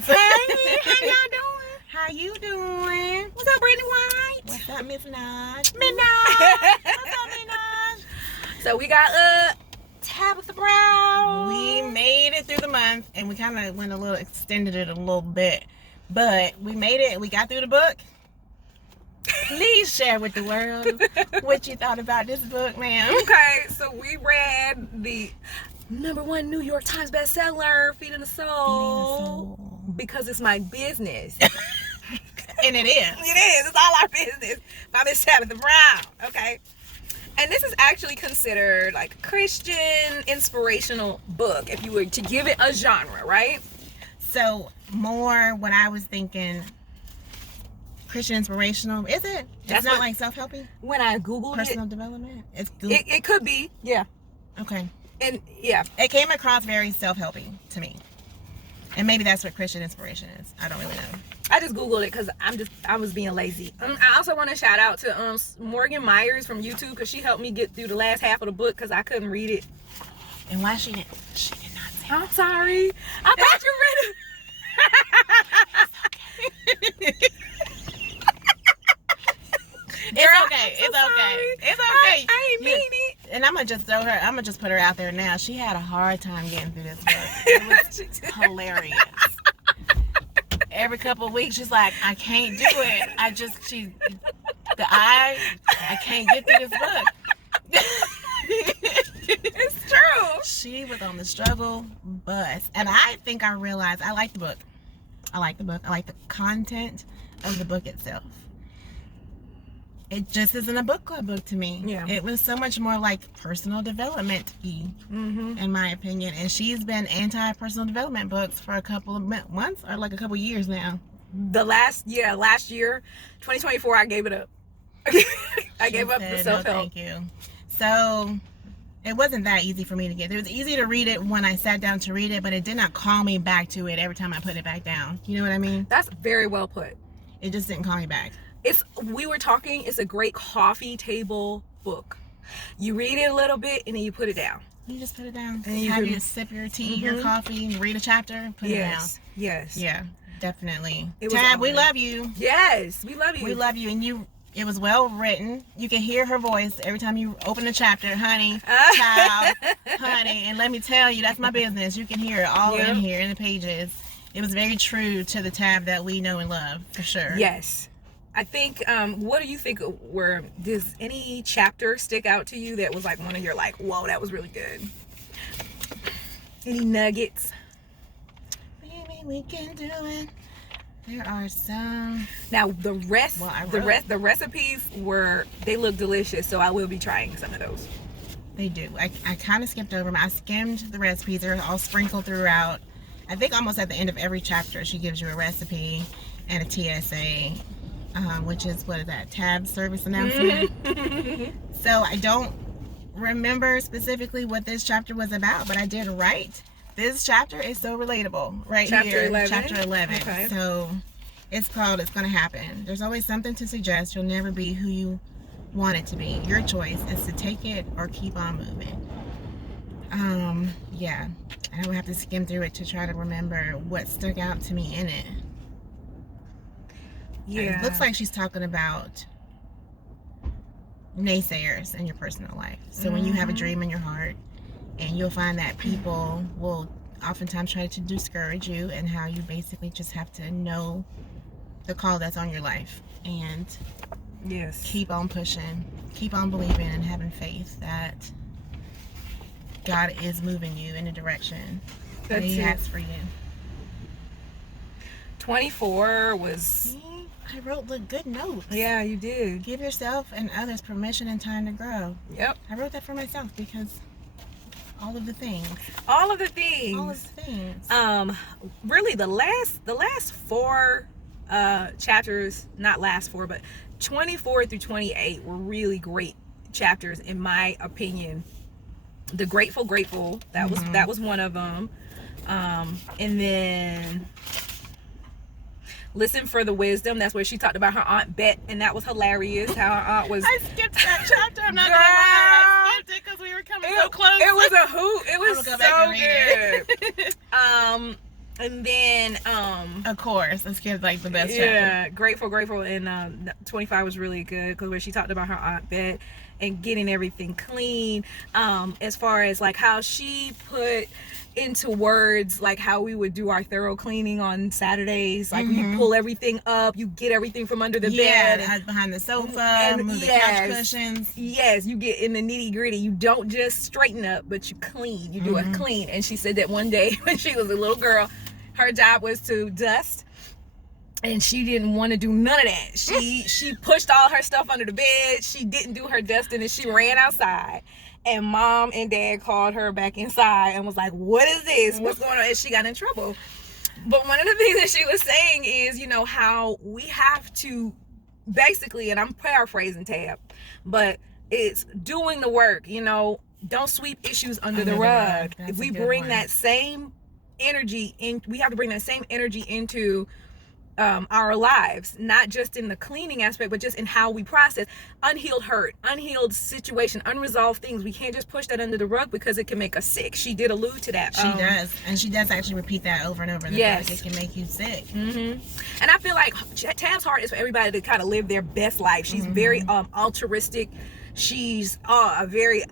doing? Hey, how y'all doing? How you doing? What's up, Brittany White? What's up, Miss Naj? Minaj. What's up, Minaj? So we got Tabitha Brown. We made it through the month, and we kind of went a little, extended it a little bit, but we made it. We got through the book. Please share with the world what you thought about this book, ma'am. Okay, so we read the #1 New York Times bestseller, Feeding the Soul, because it's my business. And it is. It is. It's all our business by Miss Tabitha Brown. Okay. And this is actually considered like a Christian inspirational book, if you were to give it a genre, right? So more what I was thinking, Christian inspirational, is it? That's It's not what- like self-helping? When I Googled Personal development? It's good. it could be. Yeah. Okay. And yeah. It came across very self-helping to me. And maybe that's what Christian inspiration is. I don't really know. I just Googled it because I was being lazy. I also want to shout out to Morgan Myers from YouTube, because she helped me get through the last half of the book because I couldn't read it. And why she did not say I'm sorry. I thought you read it. It's okay. It's okay. It's okay. I ain't mean it. And I'm gonna just put her out there now. She had a hard time getting through this book. It was hilarious. Every couple of weeks, she's like, I can't do it. I can't get through this book. It's true. She was on the struggle bus. And I think I realized I like the book. I like the content of the book itself. It just isn't a book club book to me. Yeah. It was so much more like personal development-y, in my opinion. And she's been anti-personal development books for a couple of months or like a couple years now. Last year, 2024, I gave it up. I gave up the self-help. No, thank you. So it wasn't that easy for me to get. It was easy to read it when I sat down to read it, but it did not call me back to it every time I put it back down. You know what I mean? That's very well put. It just didn't call me back. It's a great coffee table book. You read it a little bit and then you put it down. You just put it down. And you have can- you sip your tea, your coffee, and read a chapter, and put it down. Yes. Yeah, definitely. It was Tab, all we that. love you. Yes, we love you. We love you, and it was well written. You can hear her voice every time you open a chapter, honey, child, honey. And let me tell you, that's my business. You can hear it all in here in the pages. It was very true to the Tab that we know and love, for sure. Yes. I think, what do you think does any chapter stick out to you that was like one of your like, whoa, that was really good? Any nuggets? Baby, we can do it. There are some. Now the rest, Well, the recipes they look delicious, so I will be trying some of those. They do. I kind of skipped over them. I skimmed the recipes. They're all sprinkled throughout. I think almost at the end of every chapter, she gives you a recipe and a TSA, which is, what is that, Tab service announcement. So I don't remember specifically what this chapter was about, but I did write. This chapter is so relatable Chapter here. 11? Chapter 11. Okay. So it's called It's Gonna Happen. There's always something to suggest. You'll never be who you want it to be. Your choice is to take it or keep on moving. Yeah, I would have to skim through it to try to remember what stuck out to me in it. Yeah. It looks like she's talking about naysayers in your personal life. So when you have a dream in your heart, and you'll find that people will oftentimes try to discourage you, and how you basically just have to know the call that's on your life and Yes. keep on pushing, keep on believing and having faith that God is moving you in a direction that He has for you. 24 was. See, I wrote the good notes. Yeah, you did. Give yourself and others permission and time to grow. Yep. I wrote that for myself because all of the things. All of the things. All of the things. Really, the last 4 chapters, not last 4, but 24 through 28 were really great chapters in my opinion. The grateful, that was one of them. And then Listen for the Wisdom. That's where she talked about her Aunt Bet, and that was hilarious. How her aunt was. I skipped that chapter. I'm not gonna lie. I skipped it because we were coming so close. It was a hoot. It was I'm gonna so go back and read good. And then of course, let's get like the best yeah, chapter. grateful. And 25 was really good because where she talked about her aunt Bet and getting everything clean, as far as like how she put into words like how we would do our thorough cleaning on Saturdays, like you pull everything up, you get everything from under the bed and behind the sofa, and move the couch cushions. Yes, you get in the nitty gritty. You don't just straighten up, but you clean. You do it clean. And she said that one day when she was a little girl, her job was to dust, and she didn't want to do none of that. She pushed all her stuff under the bed. She didn't do her dusting, and she ran outside. And mom and dad called her back inside and was like, what is this? What's going on? And she got in trouble. But one of the things that she was saying is, you know, how we have to basically, and I'm paraphrasing Tab, but it's doing the work, you know, don't sweep issues under the rug. If we bring that same energy in, we have to bring that same energy into our lives, not just in the cleaning aspect, but just in how we process unhealed hurt, unhealed situation, unresolved things. We can't just push that under the rug because it can make us sick. She did allude to that. She does, and she does actually repeat that over and over in the book. It can make you sick. And I feel like Tab's heart is for everybody to kind of live their best life. She's very altruistic. She's a very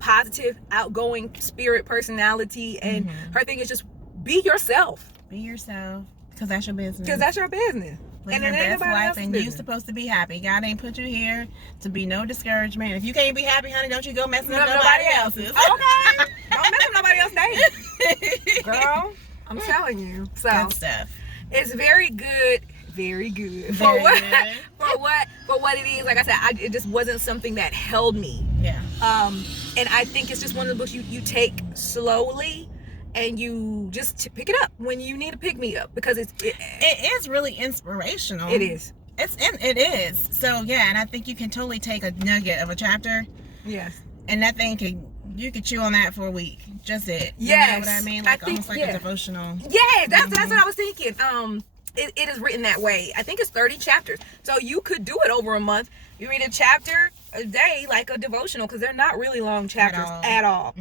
positive, outgoing spirit personality, and her thing is just be yourself. Be yourself. Because that's your business. Because that's your business. Live your best life, and you're supposed to be happy. God ain't put you here to be no discouragement. If you can't be happy, honey, don't you go messing up nobody else's. Okay. Don't mess up nobody else's day. Girl, I'm telling you. So good stuff. It's very good. Very good. For what it is. Like I said, it just wasn't something that held me. Yeah. And I think it's just one of the books you take slowly. And you just pick it up when you need to pick me up, because it is really inspirational. It is. It is. So yeah, and I think you can totally take a nugget of a chapter. Yes. And that thing you could chew on that for a week. Just it. Yes. You know what I mean? Like almost like a devotional. Yeah, that's what I was thinking. It is written that way. I think it's 30 chapters. So you could do it over a month. You read a chapter a day, like a devotional, because they're not really long chapters at all.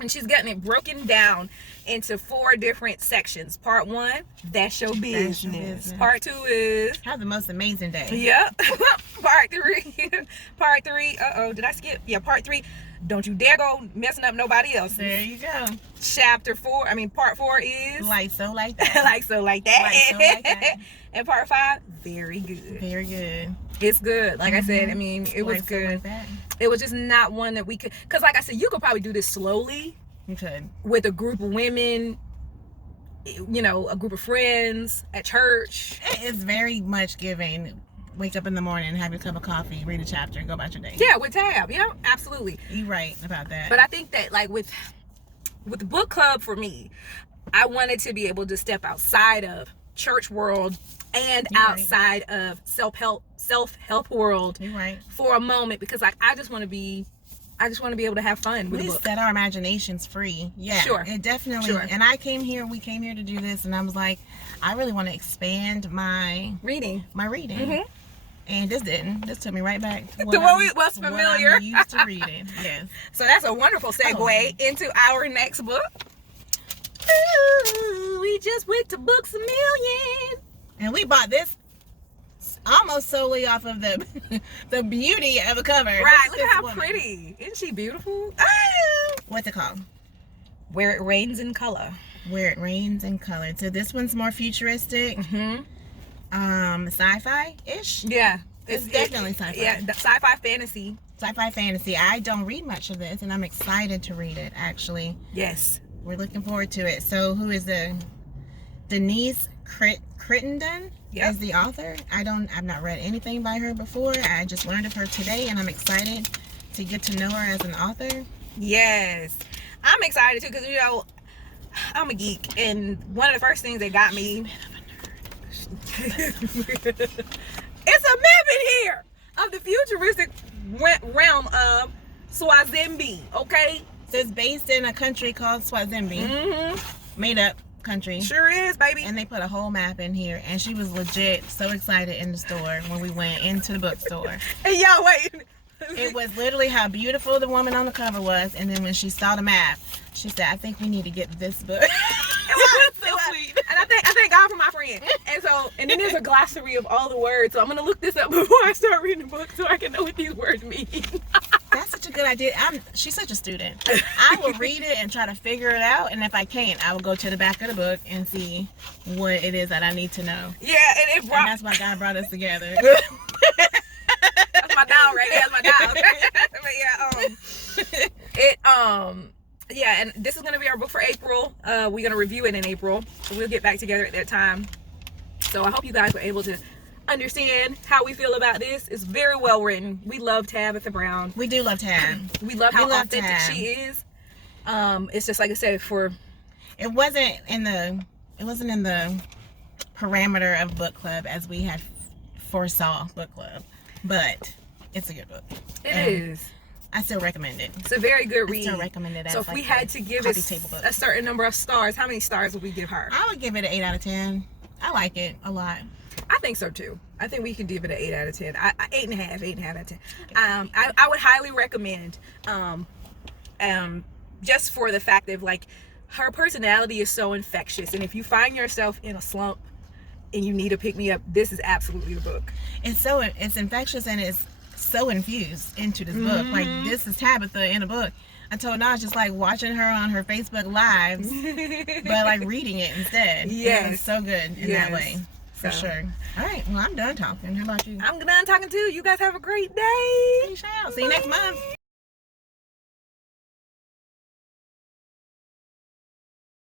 And she's getting it broken down into 4 different sections. Part 1, that's your business. Part 2 is have the most amazing day. Yep. Part 3, did I skip? Yeah, part 3, don't you dare go messing up nobody else. There you go. Part 4 is like so like that. Like so like that. Like so like that. And part 5, very good. Very good. It's good. Like I said, I mean, it was good. It was just not one that we could, because like I said, you could probably do this slowly. You could. With a group of women, you know, a group of friends at church. It is very much giving. Wake up in the morning, have your cup of coffee, read a chapter, and go about your day. Yeah, with Tab. Yeah, absolutely. You're right about that. But I think that like with the book club, for me, I wanted to be able to step outside of church world and outside of self-help world for a moment, because like I just want to be able to have fun with the book. Set our imaginations free. Yeah, sure. It definitely. Sure. And we came here to do this, and I was like, I really want to expand my reading. And this didn't. This took me right back to what was familiar. What I'm used to reading. Yes. So that's a wonderful segue into our next book. Ooh, we just went to Books A Million. And we bought this almost solely off of the beauty of the cover. Right, look at how pretty. Isn't she beautiful? Ah! What's it called? Where It Rains in Color. Where It Rains in Color. So this one's more futuristic. Sci-fi-ish. Yeah. It's definitely sci-fi. Yeah, sci-fi fantasy. Sci-fi fantasy. I don't read much of this, and I'm excited to read it, actually. Yes. We're looking forward to it. So who is Denise Crittenden as the author? I've not read anything by her before. I just learned of her today, and I'm excited to get to know her as an author. Yes. I'm excited too, because you know, I'm a geek, and one of the first things that got me it's a map in here of the futuristic realm of Swazimbi, okay? So it's based in a country called Swazimbi. Made up country. Sure is, baby. And they put a whole map in here, and she was legit so excited in the store when we went into the bookstore. And y'all wait. It was literally how beautiful the woman on the cover was, and then when she saw the map, she said, I think we need to get this book. It friend. And then there's a glossary of all the words. So I'm gonna look this up before I start reading the book so I can know what these words mean. That's such a good idea. She's such a student. I will read it and try to figure it out, and if I can't, I will go to the back of the book and see what it is that I need to know. Yeah, and that's why God brought us together. That's my dog right there. That's my dog. But yeah, and this is gonna be our book for April. We're gonna review it in April, so we'll get back together at that time. So I hope you guys were able to understand how we feel about this. It's very well written. We love Tabitha Brown. We do love Tab. We love how authentic she is. It's just like I said, it wasn't in the parameter of book club as we had foresaw book club, but it's a good book. It is. I still recommend it. It's a very good read. I still recommend it. So if we had to give it a certain number of stars, how many stars would we give her? I would give it an 8 out of 10. I like it a lot. I think so too. I think we can give it an 8 out of 10. 8.5 out of 10. I would highly recommend, just for the fact of like her personality is so infectious, and if you find yourself in a slump and you need to pick me up, this is absolutely the book. It's infectious, and it's so infused into this book. Like, this is Tabitha in a book. I told Naj, just like watching her on her Facebook lives, but like reading it instead. Yes. It's so good in that way. For sure. All right. Well, I'm done talking. How about you? I'm done talking too. You guys have a great day. Peace out. See you next month.